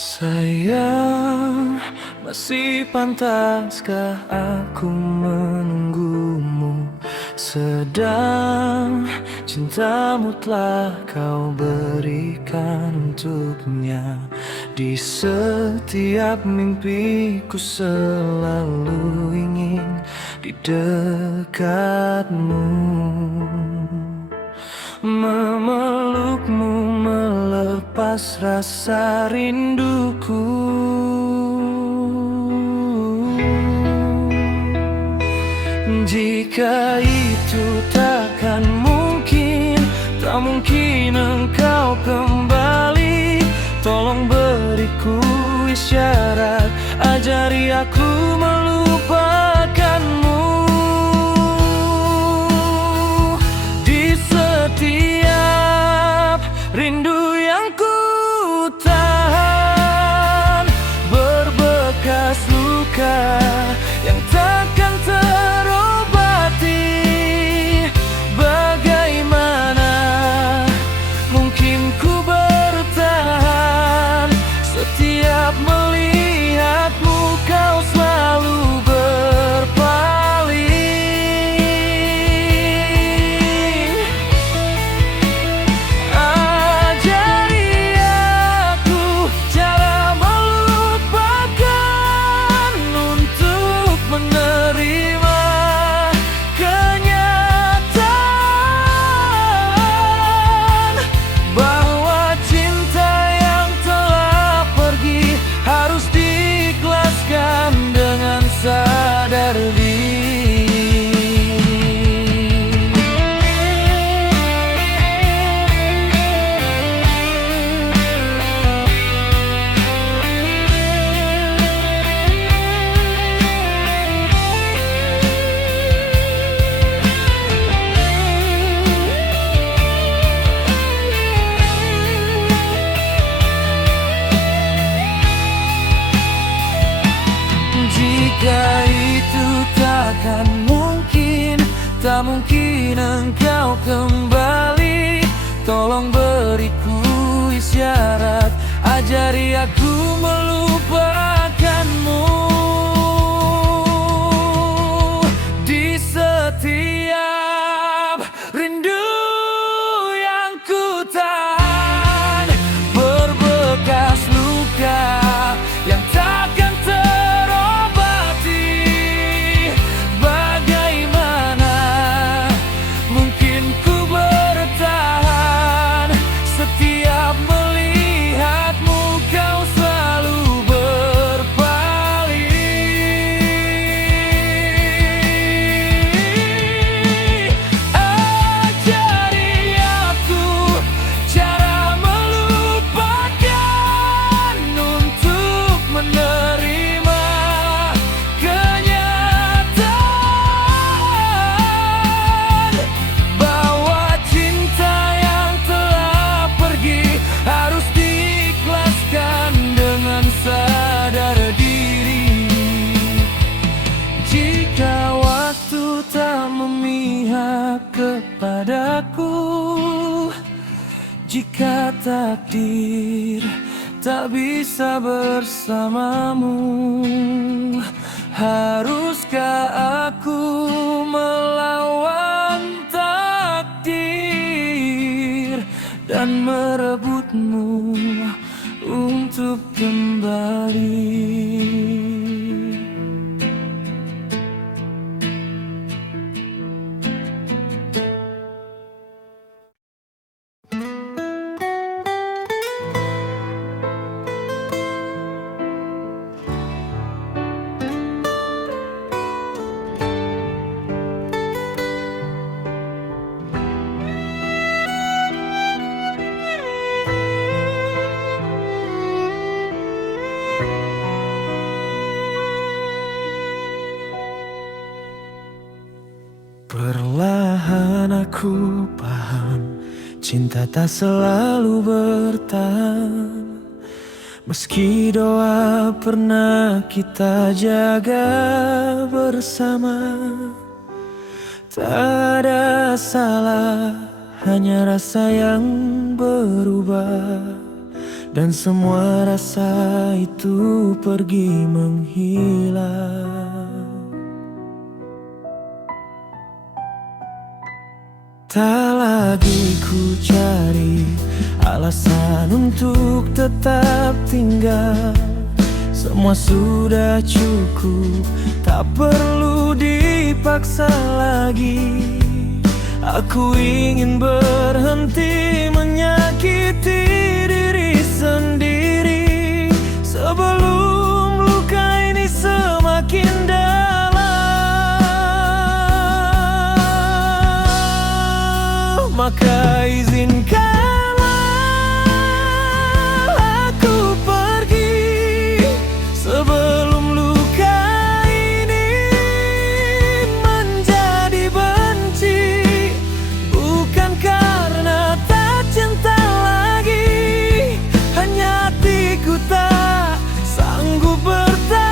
Sayang, masih pantaskah aku menunggumu? Sedang cintamu telah kau berikan untuknya. Di setiap mimpiku selalu ingin di dekatmu, memelukmu melepas rasa rinduku. Jika itu takkan mungkin, tak mungkin engkau kembali. Tolong beriku isyarat, ajari aku melupakanmu. Di setiap rindu yang ku tahan, berbekas luka yang takkan terobati. Bagaimana mungkin ku bertahan? Setiap melihatmu kau selalu berpaling. Ajari aku cara melupakan untuk menerima kenyataan bahwa cinta yang telah pergi harus diikhlaskan dengan sadar diri. Jika itu takkan mungkin, tak mungkin engkau kembali. Tolong beriku isyarat, ajari aku melupakanmu. Di setiap rindu yang ku tahan, berbekas luka yang takkan terobati. Bagaimana mungkin ku bertahan? Setiap melihatmu kau selalu berpaling. Ajari aku cara melupakan untuk menerima kenyataan bahwa cinta yang telah pergi harus diikhlaskan dengan sadar diri. Jika waktu tak memihak kepadaku, jika takdir tak bisa bersamamu, haruskah aku melawan takdir dan merebutmu untuk kembali? Perlahan aku paham, cinta tak selalu bertahan. Meski doa pernah kita jaga bersama, tak ada salah, hanya rasa yang berubah. dan semua rasa itu pergi menghilang. Tak lagi ku cari alasan untuk tetap tinggal. Semua sudah cukup, tak perlu dipaksa lagi. Aku ingin berhenti menyakiti diri sendiri sebelum luka ini semakin dalam. Maka izinkanlah aku pergi sebelum luka ini menjadi benci. Bukan karena tak cinta lagi, hanya hatiku tak sanggup bertahan.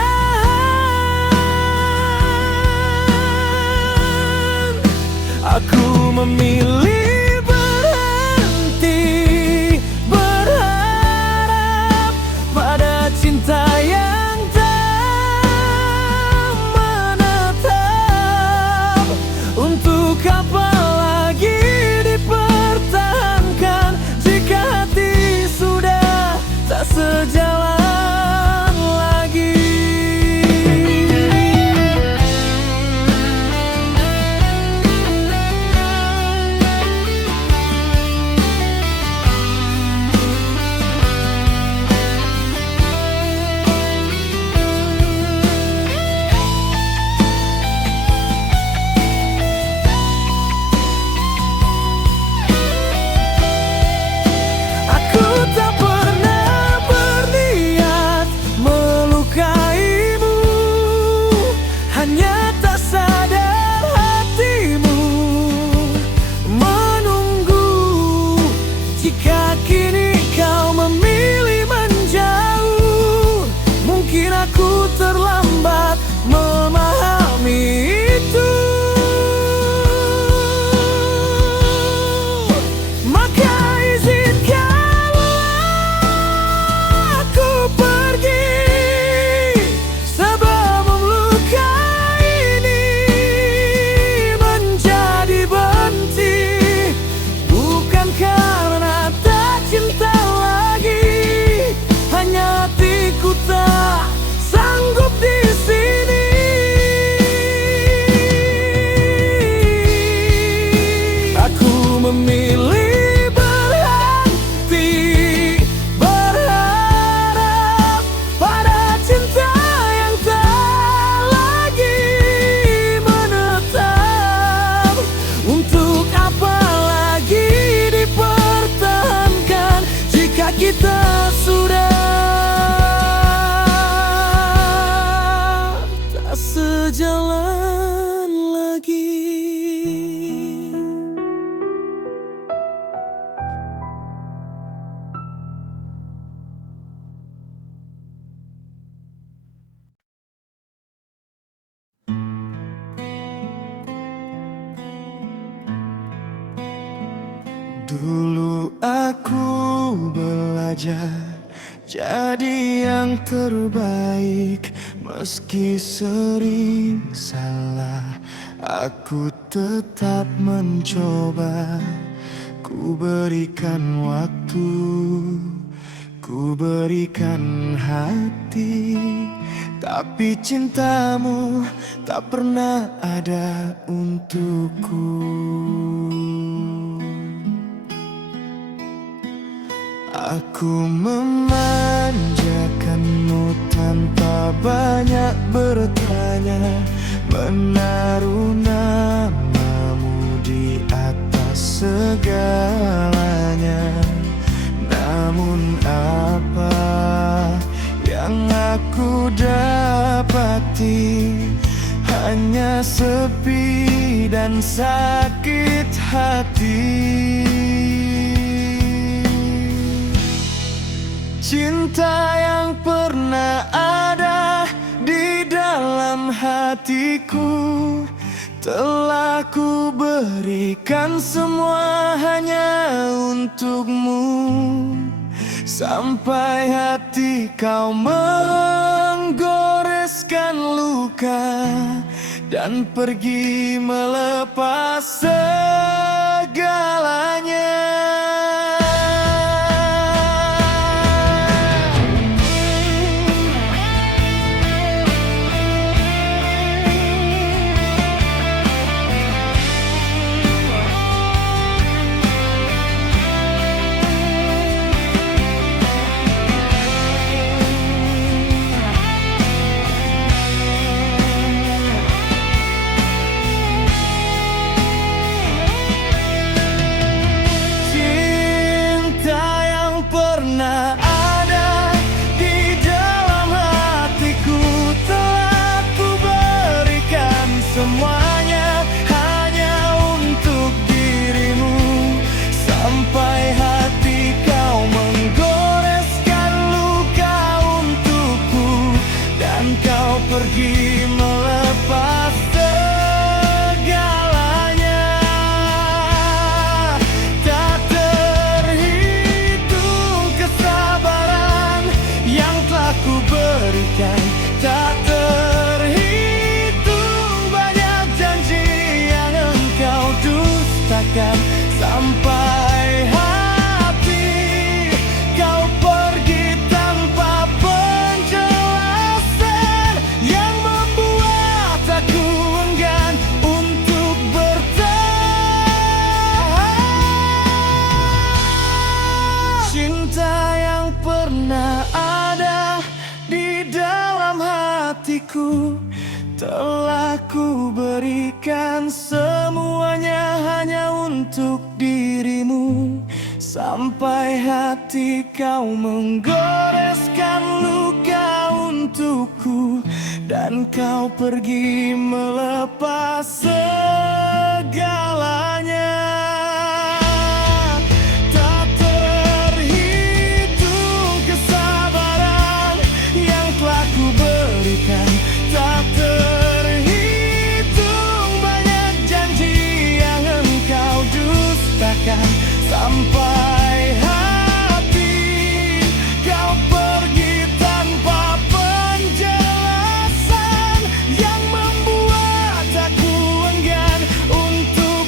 Aku memilih cinta yang tak menetap. Untuk apa lagi dipertahankan jika hati sudah tak sejalan lagi. Terlambat memahami itu, maka izinkanlah aku pergi sebelum luka ini menjadi benci. Bukan karena tak cinta lagi, hanya hatiku tak sanggup di sini. Aku memilih berhenti berharap pada cinta yang tak lagi menetap. Untuk apa lagi dipertahankan jika kita sudah sejalan lagi. Dulu aku belajar jadi yang terbaik. Meski sering salah, aku tetap mencoba. Ku berikan waktu, ku berikan hati, tapi cintamu tak pernah ada untukku. Aku memanjakanmu tanpa banyak bertanya, menaruh namamu di atas segalanya. Namun apa yang aku dapati, hanya sepi dan sakit hati. Cinta yang pernah ada di dalam hatiku telah ku berikan semua hanya untukmu. sampai hati kau menggoreskan luka dan pergi melepas segalanya. Semuanya hanya untuk dirimu, sampai hati kau menggoreskan luka untukku dan kau pergi melepas segalanya. Tak terhitung kesabaran yang telah ku berikan, tak sampai hati kau pergi tanpa penjelasan yang membuat aku enggan untuk bertahan. Cinta yang pernah ada di dalam hatiku telah ku berikan semuanya hanya untuk dirimu, sampai hati kau menggoreskan luka untukku dan kau pergi melepas segalanya. Tak terhitung kesabaran yang telah ku berikan, tak sampai hati kau pergi tanpa penjelasan yang membuat aku enggan untuk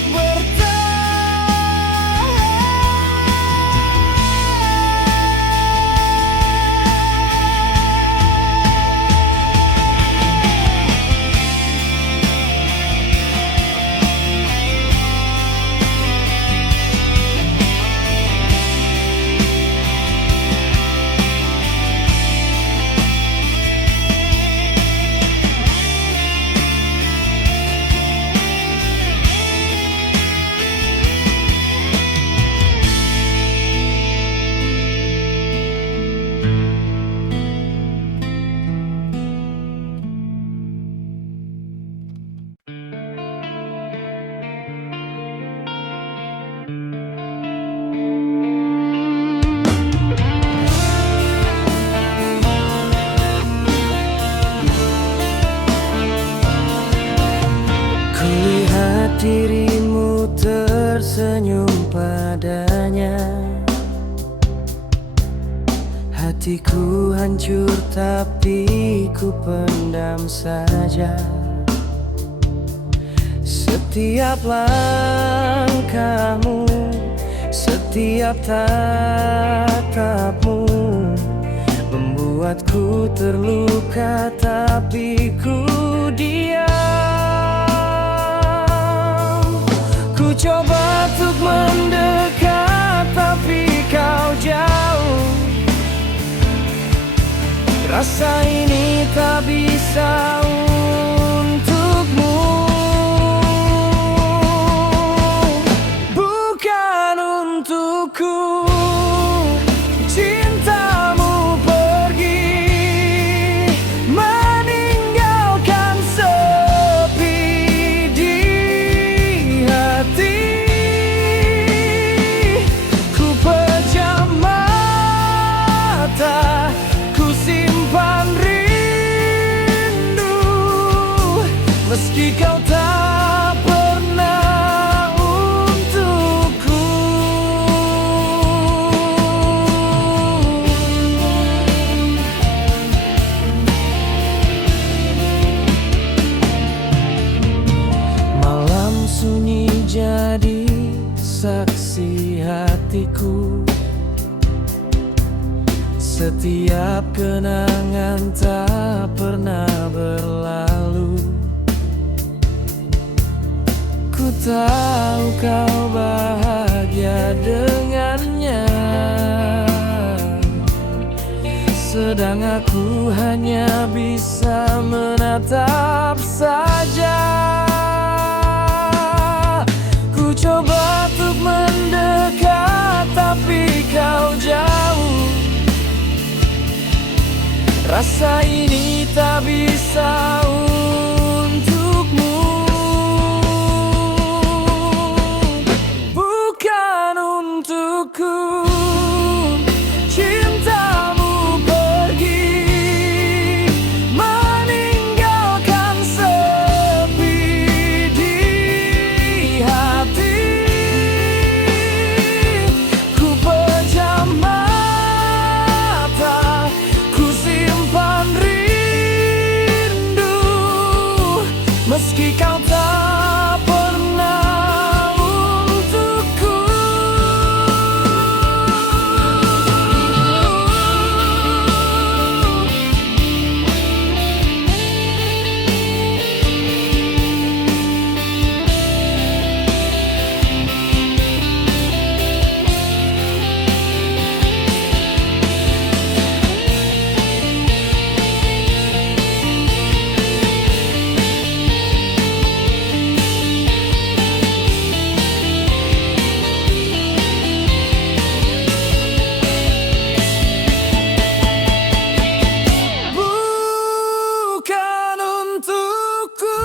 dirimu tersenyum padanya. Hatiku hancur tapi ku pendam saja. Setiap langkahmu, setiap tatapmu membuatku terluka, tapi ku diam. Ku coba untuk mendekat tapi kau jauh. Rasa ini tak bisa untukmu. Bukan untukku. Cintamu pergi meninggalkan sepi di hati. Ku pejam mata, ku simpan rindu, meski kau tak pernah untukku. hatiku. Setiap kenangan tak pernah berlalu. Ku tahu kau bahagia dengannya, sedang aku hanya bisa menatap saja. Ku coba untuk mendekat tapi kau jauh. Rasa ini tak bisa untukmu. Bukan untukku. Cintamu pergi, meninggalkan sepi di hati. Ku pejam mata, ku simpan rindu, meski kau tak pernah untukku. Bukan untukku.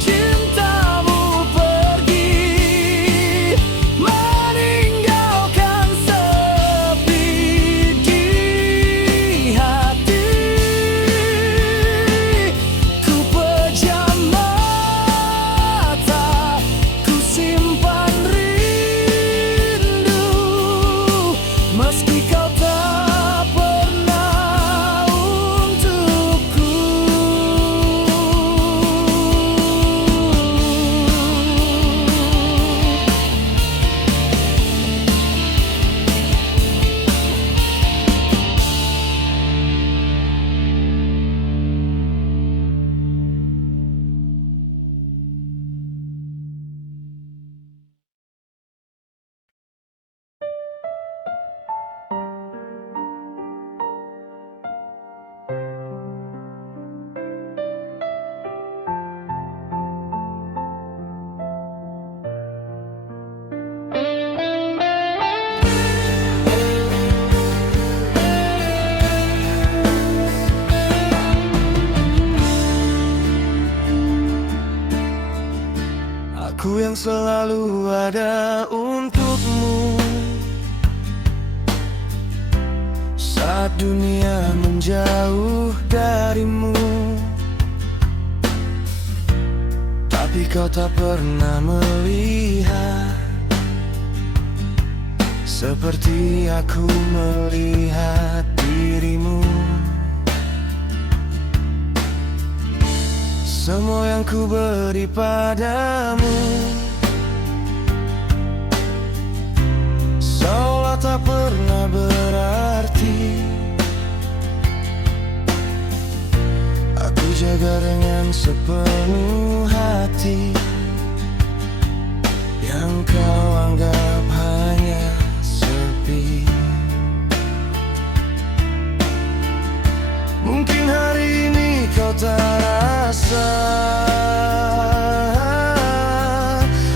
Cintamu pergi, meninggalkan sepi di hati. Ku pejam mata, ku simpan rindu, meski kau tak pernah untukku. Aku yang selalu ada untukmu saat dunia menjauh darimu. Tapi kau tak pernah melihat seperti aku melihat dirimu. Semua yang ku beri padamu seolah tak pernah berarti. Aku jaga dengan sepenuh hati yang kau anggap hanya sepi. Mungkin hari ini kau tak rasa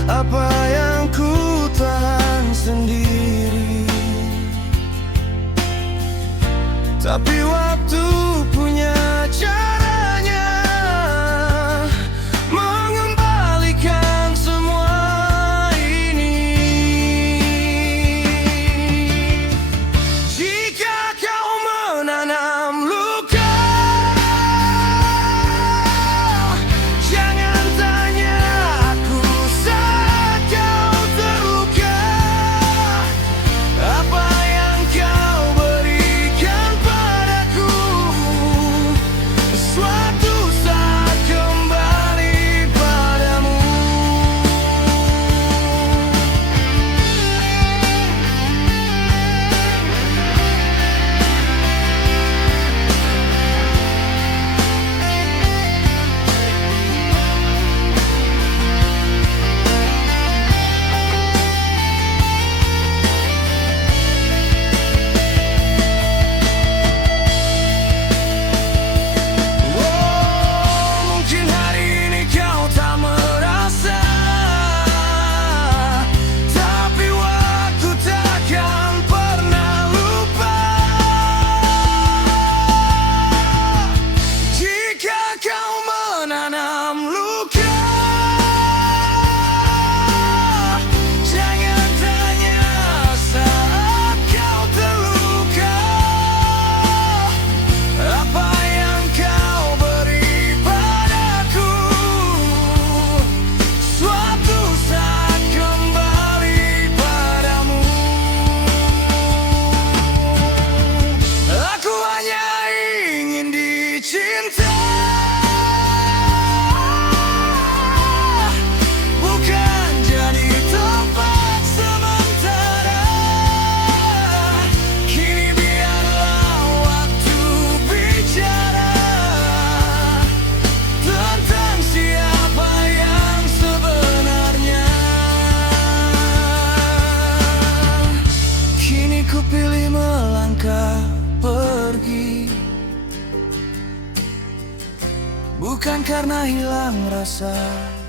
apa yang ku tahan sendiri, tapi waktu punya caranya mengembalikan semua ini. Jika kau menanam luka, jangan tanya aku saat kau terluka. Apa yang kau berikan padaku Bukan karena hilang rasa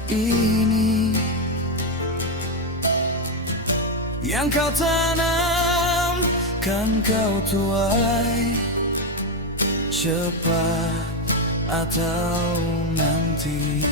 ini yang kau tanam, kan kau tuai cepat atau nanti.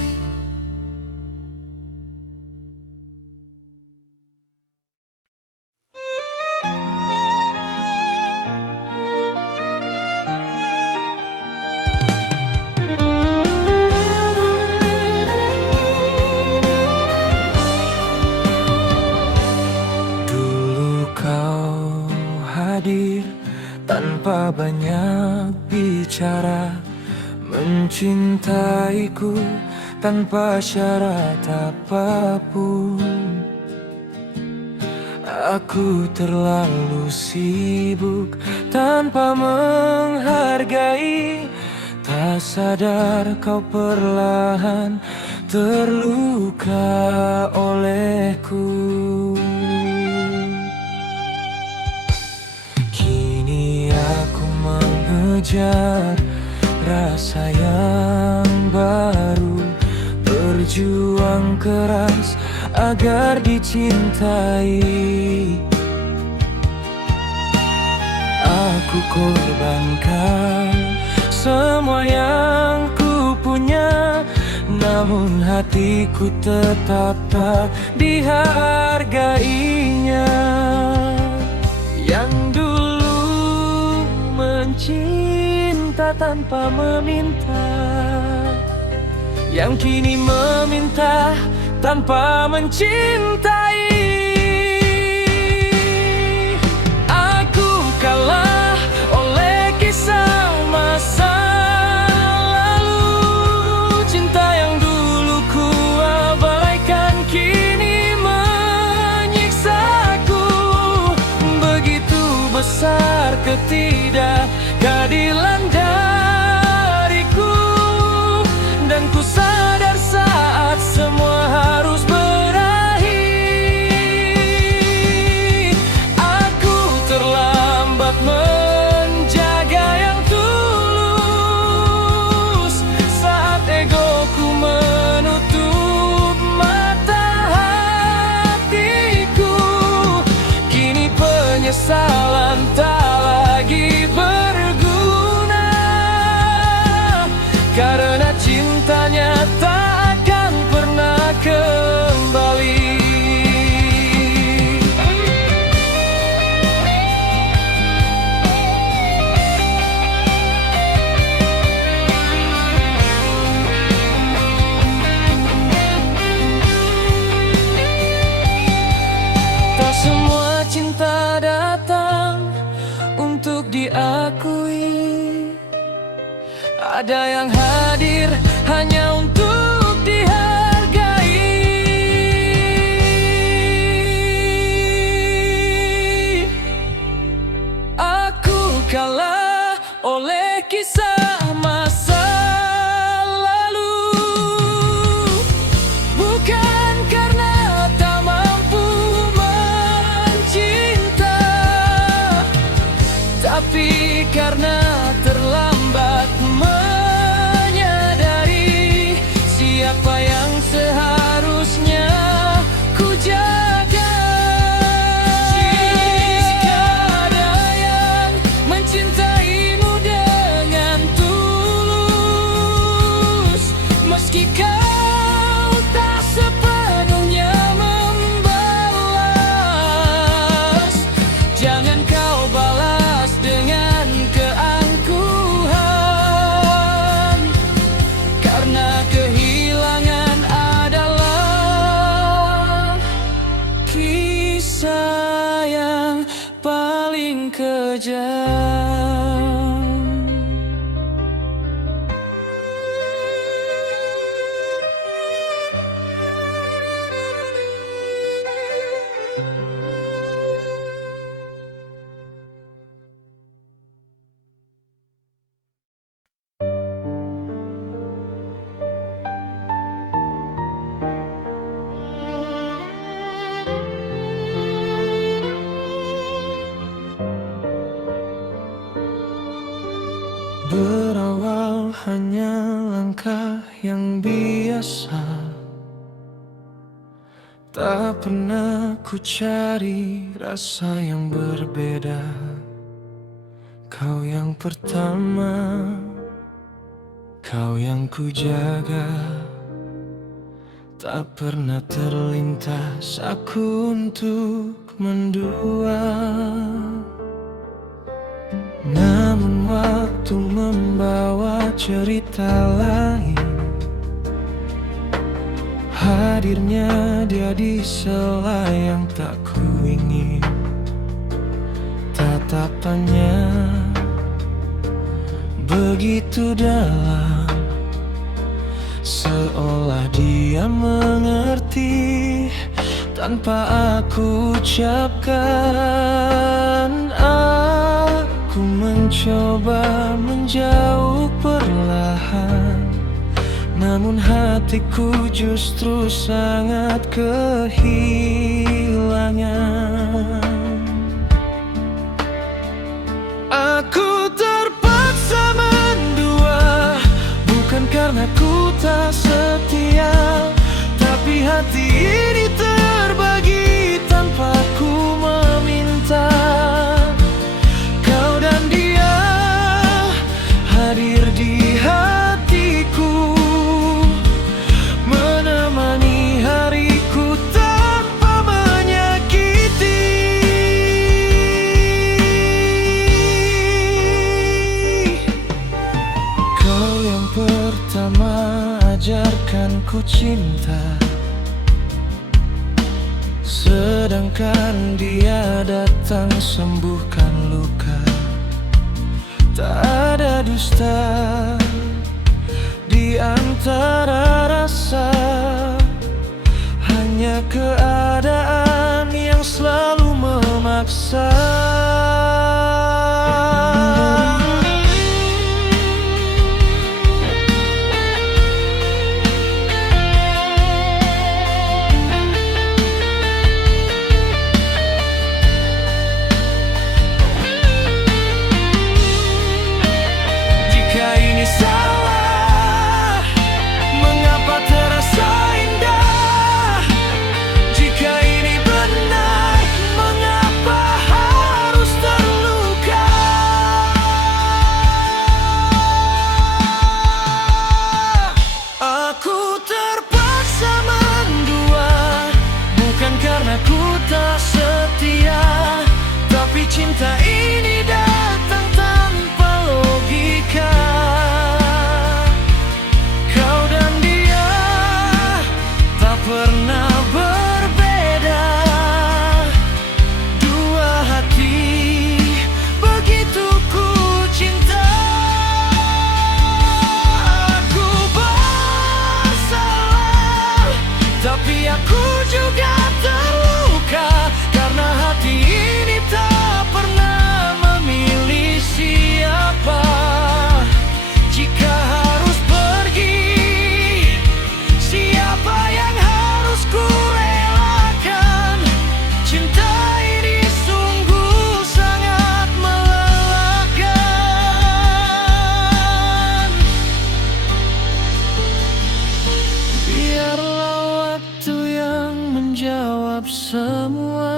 Tanpa banyak bicara, mencintaiku tanpa syarat apapun. Aku terlalu sibuk tanpa menghargai, tak sadar kau perlahan terluka olehku. Aku mengejar rasa yang baru, berjuang keras agar dicintai. Aku korbankan semua yang ku punya, namun hatiku tetap tak dihargainya. Yang cinta tanpa meminta, yang kini meminta tanpa mencintai. Aku kalah oleh kisah masa lalu. Cinta yang dulu ku abaikan kini menyiksaku. Begitu besar ketidakadilan dariku, dan ku sadar saat semua harus berakhir. Aku terlambat menjaga yang tulus, saat egoku menutup mata hatiku. Kini penyesalan tak lagi berguna, karena cintanya tak akan pernah kembali. Tak semua cinta datang untuk diakui, ada yang hadir hanya untuk dihargai. Aku kalah oleh kisah masa lalu, bukan karena tak mampu mencinta, tapi karena terlambat menyadari siapa yang seharusnya ku jaga. Jika ada yang mencintaimu dengan tulus, meski kau tak sepenuhnya membalas, jangan kau balas dengan keangkuhan, karena kehilangan adalah kisah yang paling kejam. awal hanya langkah yang biasa, tak pernah ku cari rasa yang berbeda. Kau yang pertama, kau yang ku jaga, tak pernah terlintas aku untuk mendua. Namun waktu membawa cerita lain, hadirnya dia di sela yang tak ku ingin. Tatapannya begitu dalam, seolah dia mengerti tanpa aku ucapkan. Aku mencoba menjauh perlahan, namun hatiku justru sangat kehilangan. Aku terpaksa mendua, bukan karena ku tak setia, tapi hati ini terbagi tanpa ku meminta. Kau dan dia hadir di hatiku, menemani hariku tanpa menyakiti. Kau yang pertama ajarkan ku cinta, sedangkan dia datang sembuhkan luka. Tak ada dusta di antara rasa, hanya keadaan yang selalu memaksa. Salah, mengapa terasa indah? Jika ini benar, mengapa harus terluka? Aku terpaksa mendua, bukan karena ku tak setia, tapi cinta ini datang tanpa logika. Pernah berbeda, dua hati begitu ku cinta. Aku bersalah, tapi aku juga terluka, karena hati ini tak pernah memilih siapa. Jika harus pergi, siapa yang ku relakan? Cinta ini sungguh sangat melelahkan. Biarlah waktu yang menjawab semua.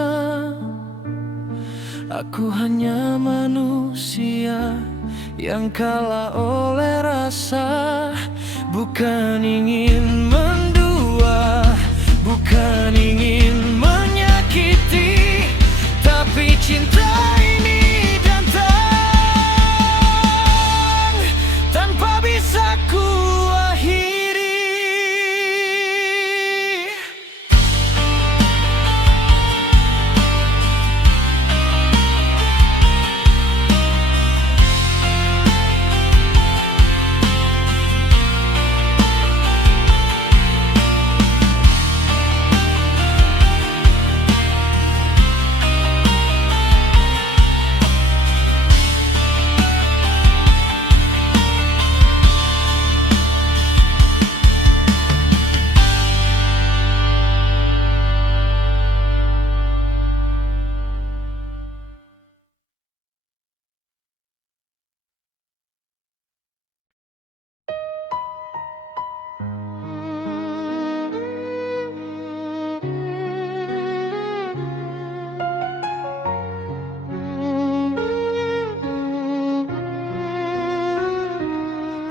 Aku hanya manusia yang kalah oleh rasa, bukan ingin mendua, bukan ingin menyakiti, tapi cinta ini datang tanpa bisa ku akhiri.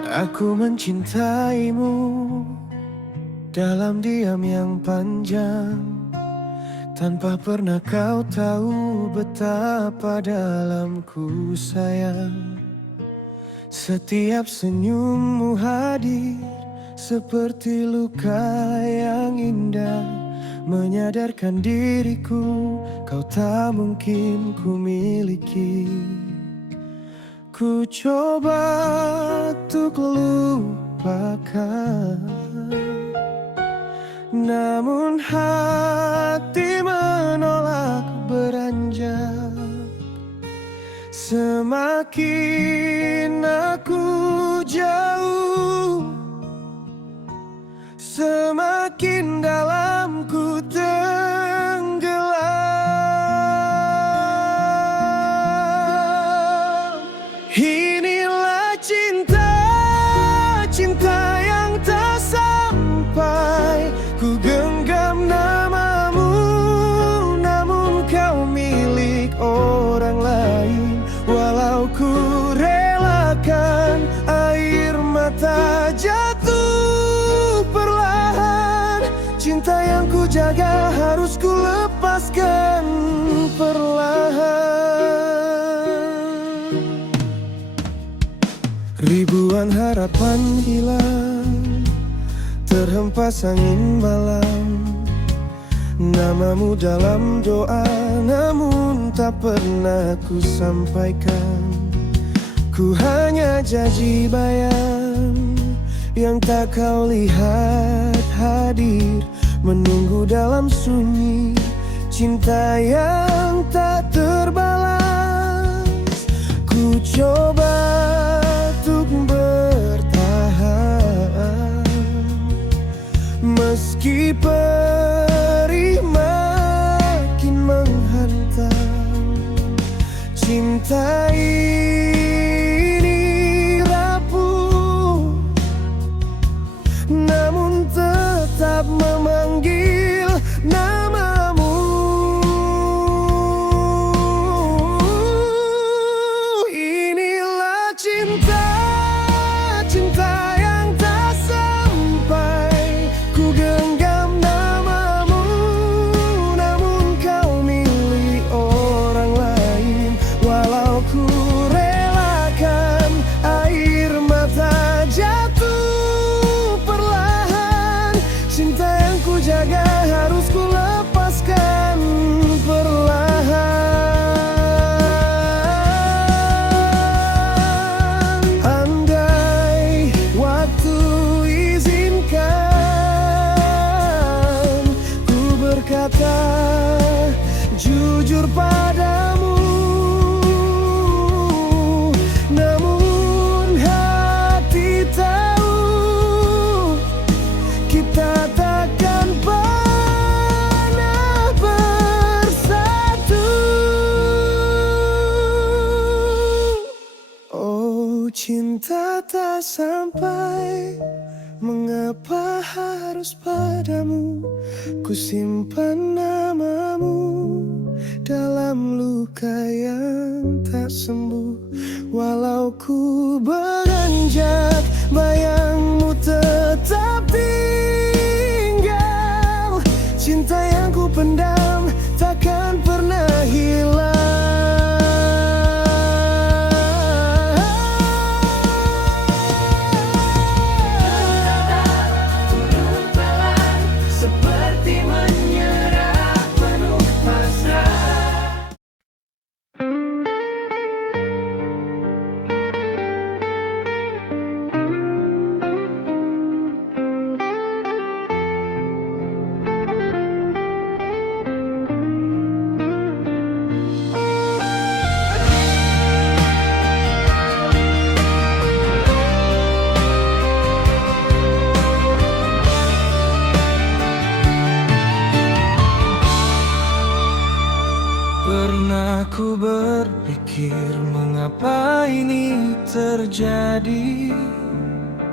Aku mencintaimu dalam diam yang panjang, tanpa pernah kau tahu betapa dalamku sayang. Setiap senyummu hadir seperti luka yang indah, menyadarkan diriku kau tak mungkin ku miliki. Ku coba untuk lupakan, namun hati menolak beranjak. Semakin aku jauh, semakin dalam ku tenggelam. Inilah cinta, cinta yang tak sampai. Ku genggam namamu, namun kau milik orang lain. Walau ku relakan air mata jatuh perlahan, cinta yang ku jaga harus ku lepaskan perlahan. Ribuan harapan hilang, terhempas angin malam. Namamu dalam doa, namun tak pernah ku sampaikan. Ku hanya janji bayang yang tak kau lihat hadir, menunggu dalam sunyi cinta yang tak terbalas. Ku coba untuk bertahan, meski perih makin menghantam. Cinta ini rapuh, namun tetap memanggil namamu. Inilah cinta, cinta yang tak sampai. Ku genggam namamu, namun kau milik orang lain. Walau ku relakan air mata jatuh perlahan, cinta yang ku jaga harus ku lepaskan perlahan. Andai waktu izinkan, ku berkata jujur padamu, namun hati tahu kita takkan pernah bersatu. Oh cinta tak sampai, mengapa harus padamu? Ku simpan namamu dalam luka yang tak sembuh. Walau ku beranjak, bayangmu tetap tinggal. Cinta yang ku pendam takkan pernah hilang. Seperti menyerah penuh pasrah. Pernah ku berpikir mengapa ini terjadi,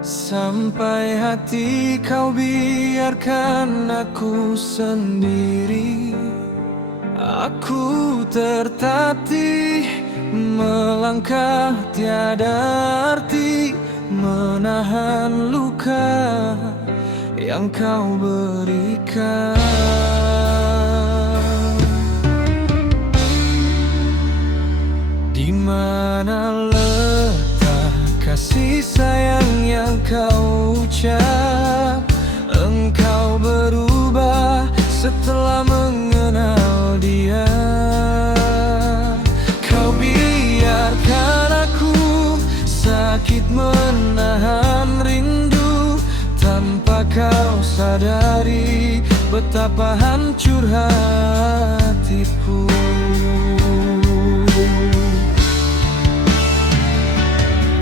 sampai hati kau biarkan aku sendiri. Aku tertatih melangkah tiada arti, luka yang kau berikan. Di mana letak kasih sayang yang kau ucap? Engkau berubah setelah mengenal dia. Kau biarkan aku sakit menahan rindu, tanpa kau sadari betapa hancur hatiku.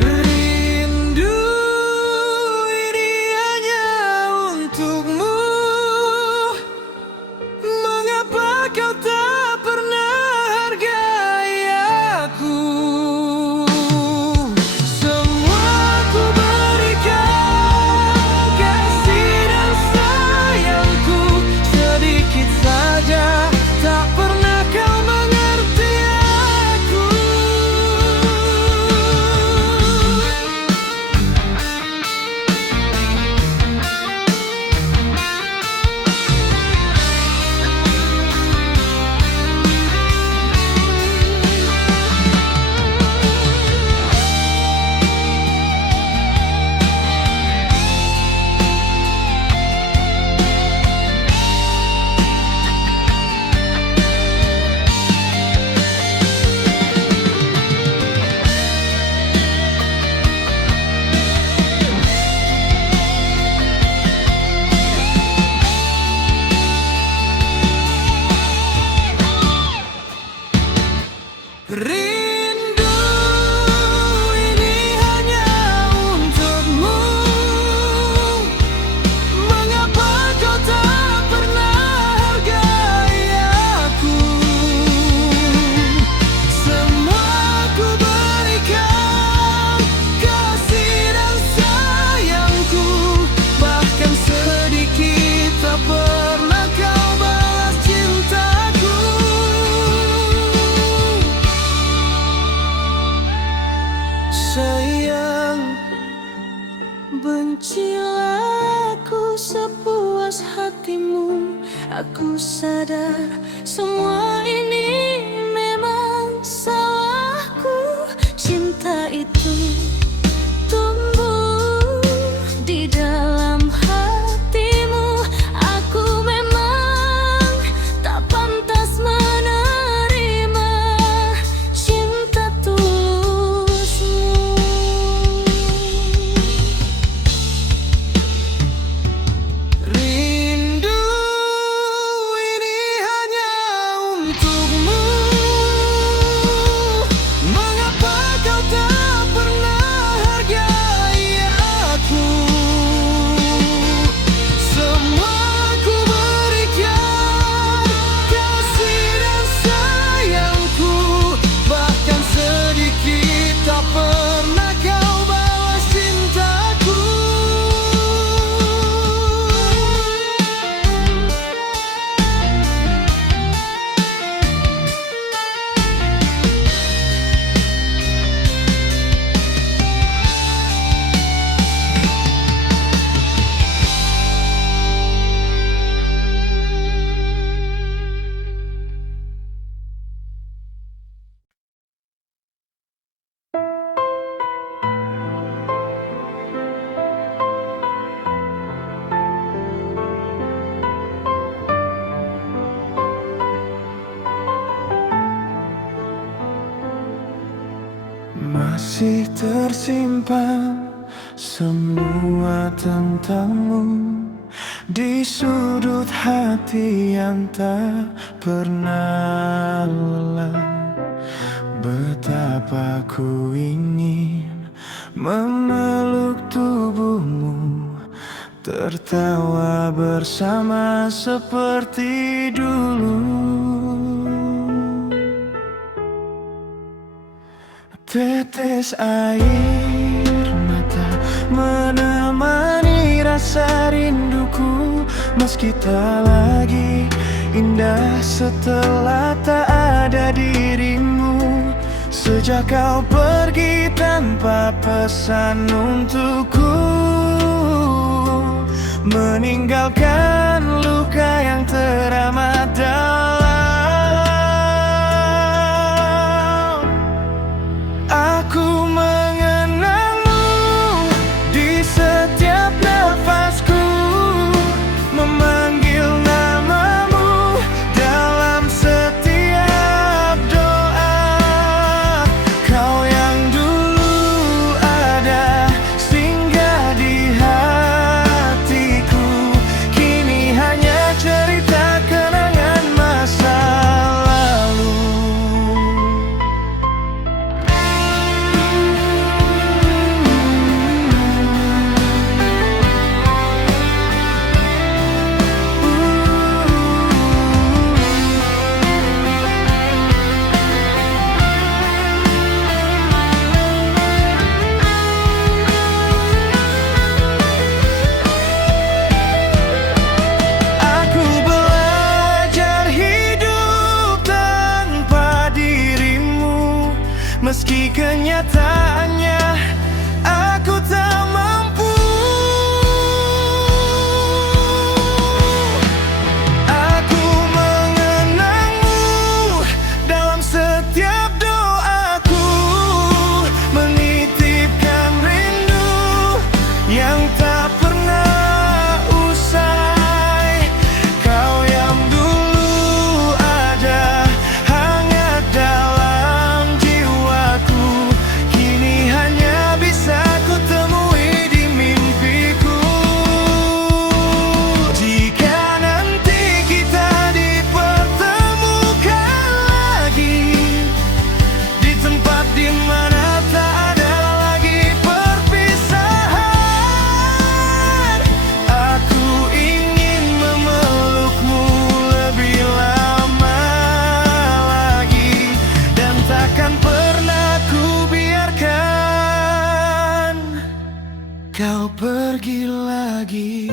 Rindu ini hanya untukmu. Mengapa kau tak pernah hargai aku? Semua ku berikan kasih dan sayangku, bahkan sedikit tak pernah kau balas cintaku. Sayang, bencilah aku sepuas hatimu. Aku sadar semua ini memang salahku. Cinta itu tumbuh di dalam hatimu. Aku memang tak pantas menerima cinta tulusmu. Rindu ini hanya untukmu. Mengapa kau tak pernah hargai aku? Semua ku berikan kasih dan sayangku, bahkan sedikit tak pernah kau balas cintaku. Masih tersimpan semua tentangmu di sudut hati yang tak pernah lelah. Betapa ku ingin memeluk tubuhmu, tertawa bersama seperti dulu. Tetes air mata menemani rasa rinduku, meski tak lagi indah setelah tak ada dirimu. Sejak kau pergi tanpa pesan untukku, meninggalkan luka yang teramat dalam. Aku mengenangmu di setiap nafasku, memanggil namamu dalam setiap doa. Kau yang dulu ada singgah di hatiku, kini hanya cerita kenangan masa lalu. Aku belajar hidup tanpa dirimu, meski kenyataannya aku tak mampu. Aku mengenangmu dalam setiap doaku, menitipkan rindu yang tak pernah usai. Kau yang dulu ada hangat dalam jiwaku, kini hanya bisa ku temui di mimpiku. Jika nanti kita dipertemukan lagi di tempat di mana tak ada lagi perpisahan, aku ingin memelukmu lebih lama lagi, dan takkan pernah ku biarkan kau pergi lagi.